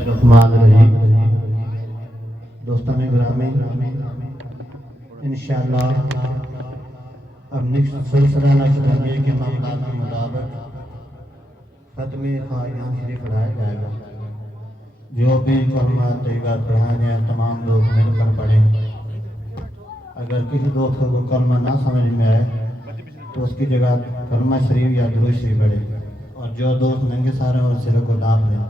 बिस्मिल्लाहिर्रहमानिर्रहीम। दोस्तों ग्रामी इंशाअल्लाह अब नेक्स्ट सिलसिला नक्शबंदी के मामला के मुताबिक खत्मे ख़ारियाँ शरीफ पढ़ाया जाएगा। जो भी कलमा तैयबा पढ़ाने हैं तमाम लोग मिलकर पढ़ें। अगर किसी दोस्त को कलमा ना समझ में आए तो उसकी जगह कलमा शरीफ या दुरूद शरीफ पढ़े। और जो दोस्त नंगे सारे और सिर को ढाँप लें,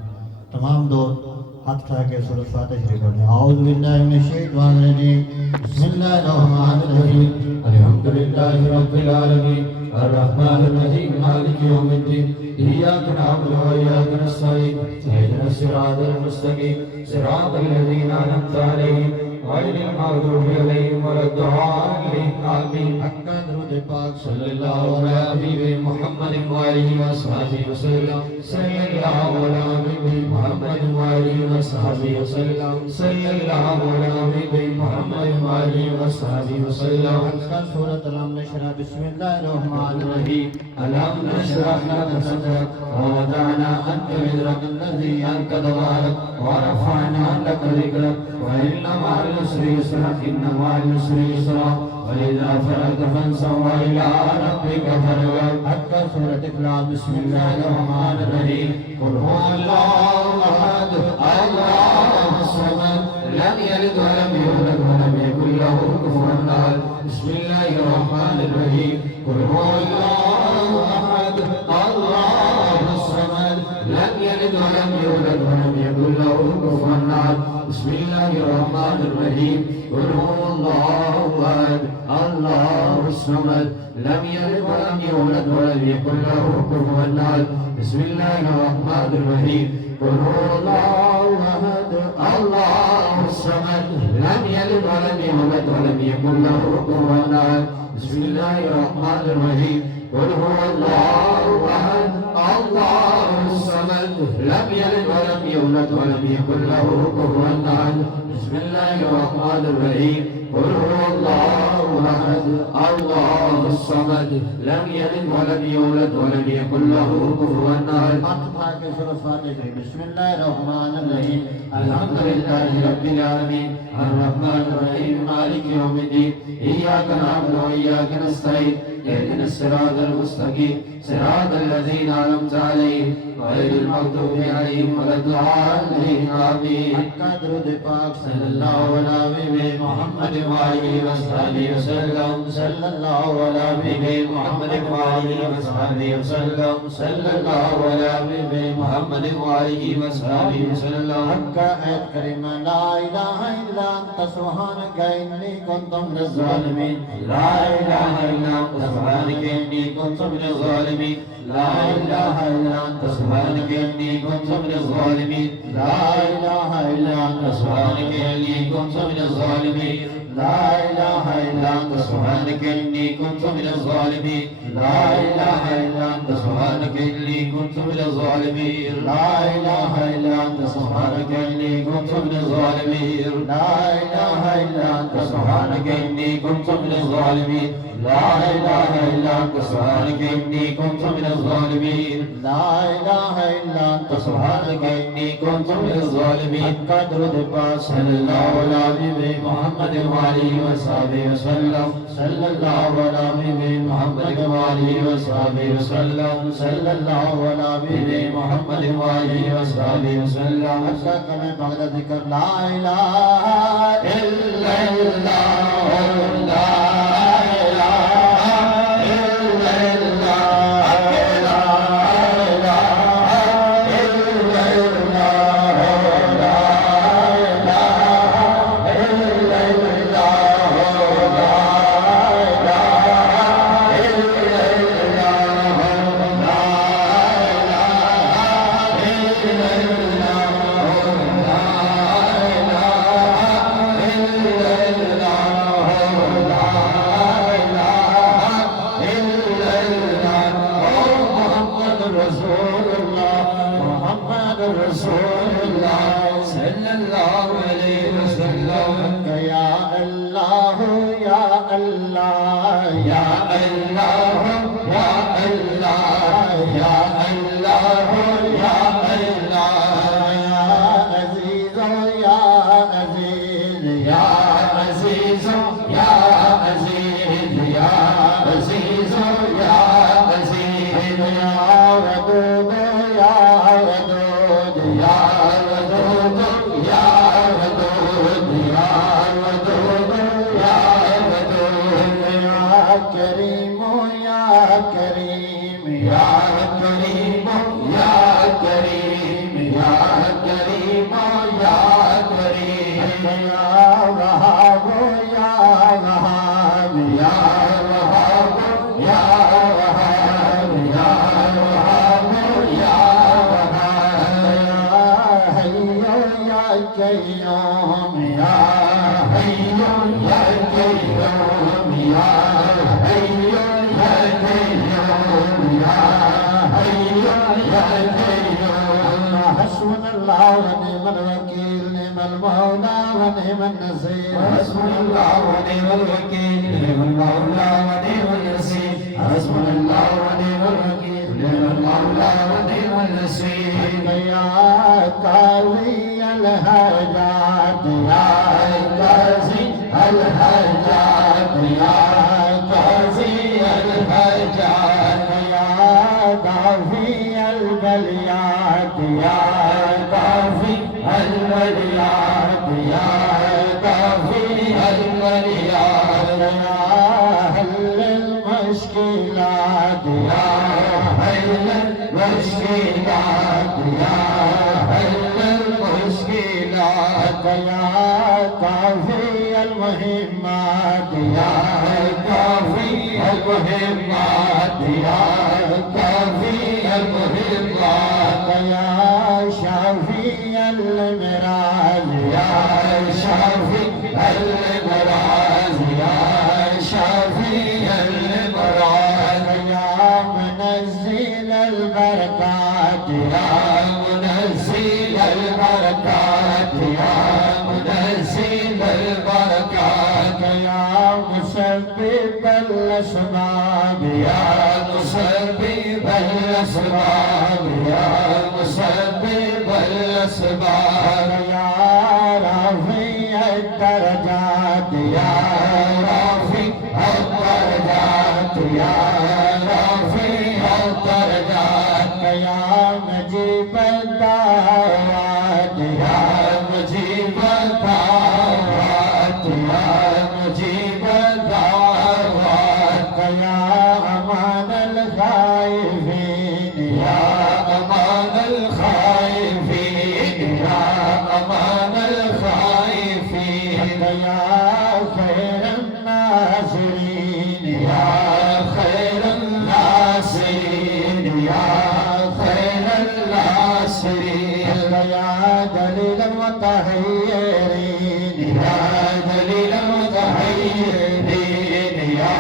तमाम दोस्त हाथ उठा के सूरत फातिहा शरीफ पढ़ें। औज़ु बिल्लाहि मिनश शैतानिर रजीम। बिस्मिल्लाहिर रहमानिर रहीम। अल्हम्दुलिल्लाहि रब्बिल आलमीन अर्रहमानिर रहीम मालिकि यौमिद्दीन इय्याका नअबुदु व इय्याका नस्तईन इहदिनस सिरातल मुस्तकीम सिरातल लज़ीना अनअमता अलैहिम गैरिल मग़दूबि अलैहिम वलद्दाल्लीन आमीन। हक्का दुरूद पाक सल्लल्लाहु अलैहि हबीबि मुहम्मद व आलिहि व सहाबिहि वसल्लम सल्लल्लाहु अलैहि हबीबि मुहम्मद व आलिहि व सहाबिहि वसल्लम सल्लल्लाहु अलैहि हबीबि मुहम्मद व आलिहि व सहाबिहि वसल्लम। हक्का सूरत अलम नशरा बिस्मिल्लाहिर रहमानिर रहीम। अलम नशरह लक सदरक व वदअना अन्का विज़रक अल्लज़ी अंक़ज़ ज़हरक व रफ़अना लक ज़िक्रक व इन्ना मअल उसरि युस्रा इन्ना मअल उसरि युस्रा वइज़ा फ़रग़त फ़ंसब व इला रब्बिका फ़रग़ब। हक्का सूरत इख़लास बिस्मिल्लाहिर रहमानिर रहीम। क़ुल हुवल्लाहु अहद अल्लाहुस समद लम यलिद व लम यूलद व लम यकुल लहू कुफुवन अहद। बिस्मिल्लाहिर रहमानिर रहीम। क़ुल हुवल्लाहु अहद अल्लाहुस समद लम यलिद व लम यूलद व लम यकुल लहू कुफुवन अहद। बिस्मिल्लाहिर रहमानिर रहीम। क़ुल हुवल्लाहु अहद अल्लाहुस समद लम यलिद व लम यूलद व लम यकुल लहू कुफुवन अहद। बिस्मिल्लाहिर रहमानिर रहीम। क़ुल हुवल्लाहु अहद अल्लाहुस समद लम यलिद व लम यूलद व लम यकुल लहू कुफुवन अहद। बिस्मिल्लाहिर रहमानिर रहीम। क़ुल हुवल्लाहु अहद अल्लाहुस समद लम यलिद व लम यूलद व लम यकुल लहू कुफुवन अहद। बिस्मिल्लाहिर रहमानिर रहीम। क़ुल हुवल्लाहु अहद अल्लाहुस समद लम यलिद व लम यूलद व लम यकुल लहू कुफुवन अहद। हाथ उठा के सूरत फातिहा। बिस्मिल्लाहिर रहमानिर रहीम। अल्हम्दुलिल्लाहि रब्बिल आलमीन अर्रहमानिर रहीम मालिकि यौमिद्दीन इय्याका नअबुदु व इय्याका नस्तईन इहदिनस सिरातल मुस्तकीम सिरातल लज़ीना अनअमता अलैहिम गैरिल मग़दूबि अलैहिम वलद्दाल्लीन आमीन। हक्का दुरूद पाक सल्लल्लाहु अलैहि मुहम्मद व आलिहि व सहाबिहि वसल्लम सल्लल्लाहु अलैहि मुहम्मद व आलिहि व सहाबिहि वसल्लम सल्लल्लाहु अलैहि मुहम्मद व आलिहि व सहाबिहि वसल्लम। हक्का आयत करीमा ला इलाहा इल्ला अंता सुब्हानका इन्नी कुन्तु मिनज़ ज़ालिमीन। ला इलाहा इल्ला अंता सुब्हानका इन्नी कुन्तु मिनज़ ज़ालिमीन। ला इलाहा इल्ला अंता सुब्हानका इन्नी कुन्तु मिनज़ ज़ालिमीन। ला इलाहा इल्ला अंता सुब्हानका इन्नी कुन्तु मिनज़ ज़ालिमीन। ला इलाहा इल्ला अंता सुब्हानका इन्नी कुन्तु मिनज़ ज़ालिमीन। ला इलाहा इल्ला अंता सुब्हानका इन्नी कुन्तु मिनज़ ज़ालिमीन। ला इलाहा इल्ला अंता सुब्हानका इन्नी कुन्तु मिनज़ ज़ालिमीन। ला इलाहा इल्ला अंता सुब्हानका इन्नी कुन्तु मिनज़ ज़ालिमीन। ला इलाहा इल्ला अंता सुब्हानका इन्नी कुन्तु मिनज़ ज़ालिमीन। ला इलाहा इल्ला अंता सुब्हानका इन्नी कुन्तु मिनज़ ज़ालिमीन। हक्का दुरूद पाक सल्लल्लाहु अलैहि मुहम्मद व आलिहि व सहाबिहि वसल्लम सल्लल्लाहु अलैहि मुहम्मद व आलिहि व सहाबिहि वसल्लम सल्लल्लाहु अलैहि मुहम्मद व आलिहि व सहाबिहि वसल्लम। हक्का कलमे बगदा ज़िक्र ला इलाहा इल्लल्लाह ला या वदूद या वदूद या वदूद या वदूद या करीम या करीम या करीम या करीम या करीम या करीम या वहाब या वहाब या वहाब या वहाब या वहाब या वहाब या हय्यो या कय्यूम या हय्यो या कय्यूम या हय्यो या कय्यूम या हय्यो या कय्यूम हस्बुनल्लाह व निअमल वकील निअमल मौला व निअमन नसीर हस्बुनल्लाह व निअमल वकील निअमल मौला व निअमन नसीर हस्बुनल्लाह व निअमल वकील निअमल मौला व निअमन नसीर या काज़ी अल हाजात या काज़ी अल हाजात या काज़ी अल हाजात या काफ़ी अल बलियात या काफ़ी अल बलियात या काफ़ी अल बलियात या हल्ल मुश्किलात या हल्ल मुश्किलात या हल्ल मुश्किलात या काफ़ी अल मुहिम्मात या काफ़ी अल मुहिम्मात या काफ़ी अल मुहिम्मात या शाफ़ी अल मिराज या शाफ़ी अल मिराज या शाफ़ी अल मिराज या मुनज़्ज़िल अल बरकात या मुनज़्ज़िल अल बरकात या मुनज़्ज़िल अल बरकात या मुसब्बिब अल असबाब या मुसब्बिब अल असबाब या मुसब्बिब अल असबाब या राफ़ी अद-दरजात या राफ़ी अद-दरजात या राफ़ी अद-दरजात या मुजीब अद-दावात या मुजीब अद-दावात या मुजीब अद-दावात या अमान अल-ख़ाइफ़ीन या अमान अल-ख़ाइफ़ीन या अमान अल-ख़ाइफ़ीन या खैर अन्नासिरीन या खैर अन्नासिरीन या खैर अन्नासिरीन या दलील मुतहय्यरीन या दलील मुतहय्यरीन या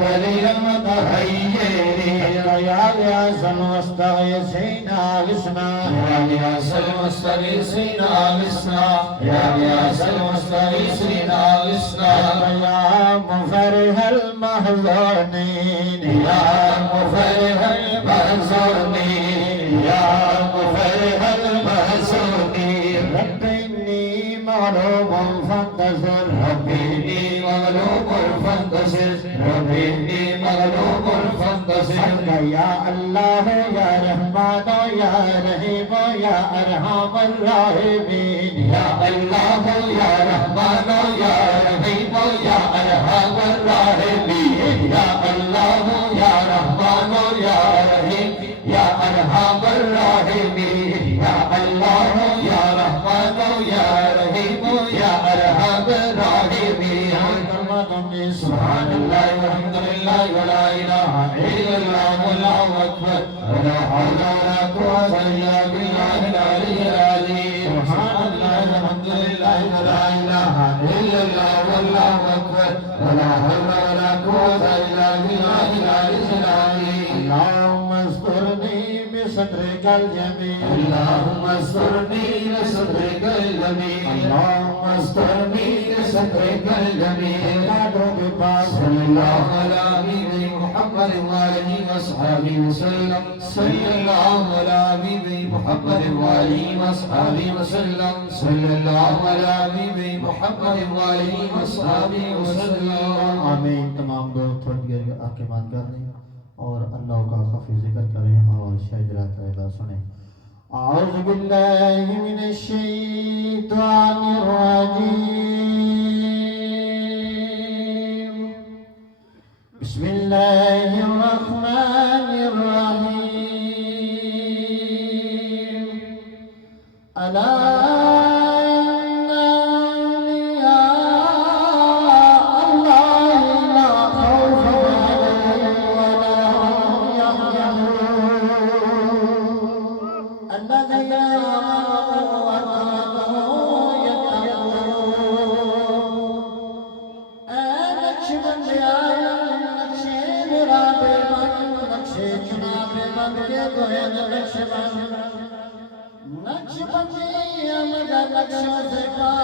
दलील मुतहय्यरीन या ग़ियासल मुस्तग़ीसीन आग़िसना या ग़ियासल मुस्तग़ीसीन आग़िसना या ग़ियासल मुस्तग़ीसीन आग़िसना या मुफ़ररिहल महज़ूनीन या मुफ़ररिहल महज़ूनीन या मुफ़ररिहल महज़ूनीन रब्बी इन्नी मग़लूबुन फंतसिर रब्बी इन्नी मग़लूबुन फंतसिर रब्बी इन्नी मग़लूबुन फंतसिर या अल्लाह या रहमान या रहीम या अरहमर राहिमीन या अल्लाह या रहमान या रहीम या अरहमर राहिमीन या अल्लाह या रहमान या रहीम या अरहमर राहिमीन या अल्लाह या रहमान या रहीम या अरहमर राहिमीन सुभानल्लाह वल्हम्दुलिल्लाह वला इलाहा इल्लल्लाह वल्लाहु अकबर वला हौला वला कुव्वता इल्ला बिल्लाहिल अलिय्यिल अज़ीम सुभानल्लाह वल्हम्दुलिल्लाह वला इलाहा इल्लल्लाह वल्लाहु अकबर वला हौला वला कुव्वता इल्ला बिल्लाहिल अलिय्यिल अज़ीम अल्लाहुम्मा अस्turni बिसद्रिकल जमील अल्लाहुम्मा अस्turni बिसद्रिकल जमील अल्लाहुम्मा अस्turni बिसद्रिकल जमील सल्लल्लाहु अला हबीबी मुहम्मद व आलिहि व अस्हाबिहि वसल्लम सल्लल्लाहु अला हबीबी मुहम्मद व आलिहि व अस्हाबिहि वसल्लम सल्लल्लाहु अला हबीबी मुहम्मद व आलिहि व अस्हाबिहि वसल्लम आमीन। तमाम दोस्त थोड़ी देर आके मान कर लें और अल्लाह का काफ़ी जिक्र करें और शायद रात सुने। أعوذ بالله من الشيطان الرجيم بسم الله الرحمن الرحيم ألا إن أولياء الله لا خوف عليهم ولا هم يحزنون الذين آمنوا وكانوا يتقون نقشبندی نقشے میرا بے من نقشے جناب من کے گوئن نقشبند نقشبندی مگر نقشوں سے پاک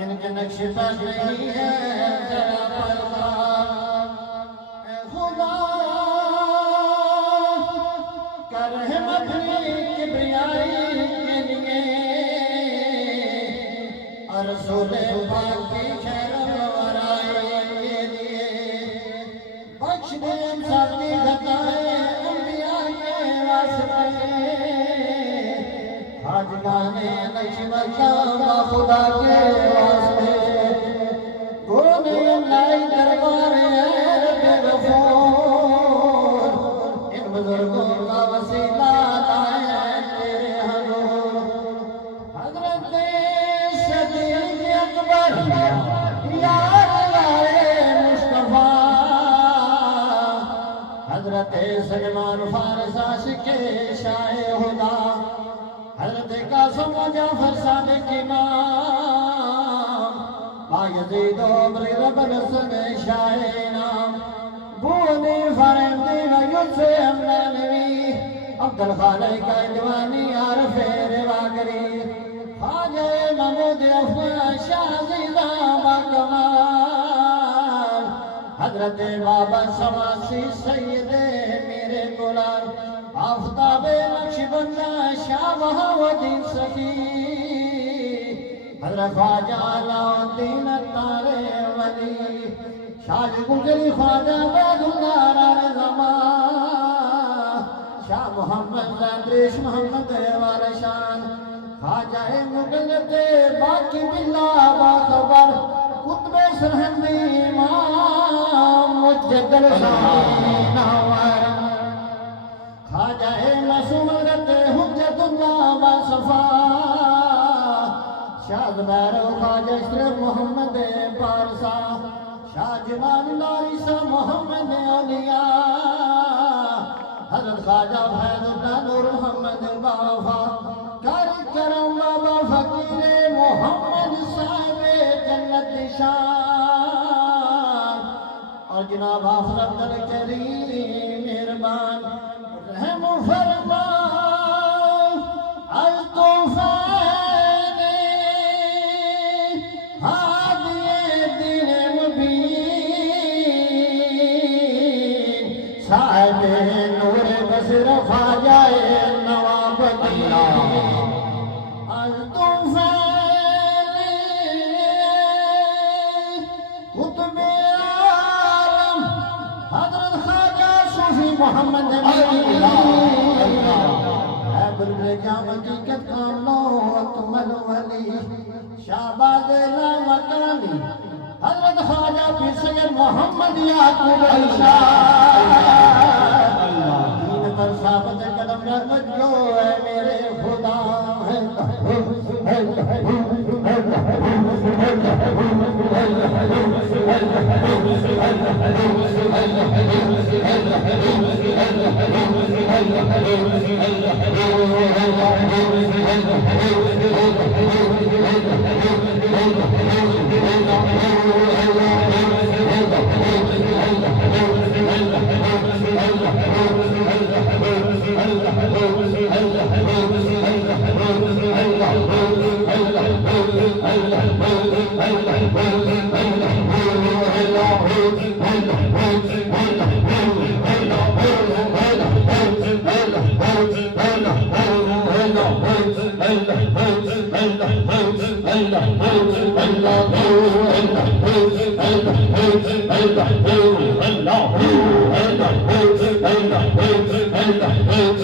ان کے نقش پر نہیں ہے ذرا پرواہ اے خدا کر ہم اپنی کبریائی کے لیے اور رسول پاک کی خیر ورائے کے لیے بخش دے ہم ساتھی خطائیں انبیاء کے واسطے حاجگانے نقشبند خدا کے واسطے کونے لائی دربار رب غفور ان بزرگوں کا وسیلہ لائے تیرے حضور حضرت صدیق اکبر یار لائے مصطفیٰ حضرت سلمان فارس عاشق شاہ خدا حضرت قاسم و جعفر صادق امام بایزید و عمر بن حسن شاہ نام بونی فرندی و یوسف امرانوی عبدالخالق دیوانی عارف رواگری خواجہ محمود افغان شاہ زیدہ باکمال حضرت بابا شماسی سید میرے غلام آفتاب نقشبند شاہ بہاؤدین سخی حضرت خواجہ علاؤالدین تارے ولی شاہ گجری خواجہ عبیداللہ رار زمان شاہ محمد زادریش محمد وارشان خواجہ مغلط باقی باللہ باخبر قطب سرہندی امام مجدد شاہیناور خواجہ معصوم حضرت حجت اللہ باصفا شاہ زبیر خواجہ اشرف محمد پارسا شاہ جمال اللہ عیسیٰ محمد اولیاء حضرت خواجہ فیض اللہ نور محمد بافا کر کرم بابا فقیر محمد صاحب جنت شان اور جناب حافظ عبدالکریم مہربان رحم فرما از طوفان ہادی دین مبین صاحب نور بصر خواجہ نوابتی از طوفان قطب عالم حضرت خواجہ صوفی محمد حقیقت کاملو اکمل ولی شہباز لا مکانی حضرت خواجہ پیر سید محمد یعقوب شاہ دین پر ثابت قدم رحمت جو ہے میرے خدا Allah लहे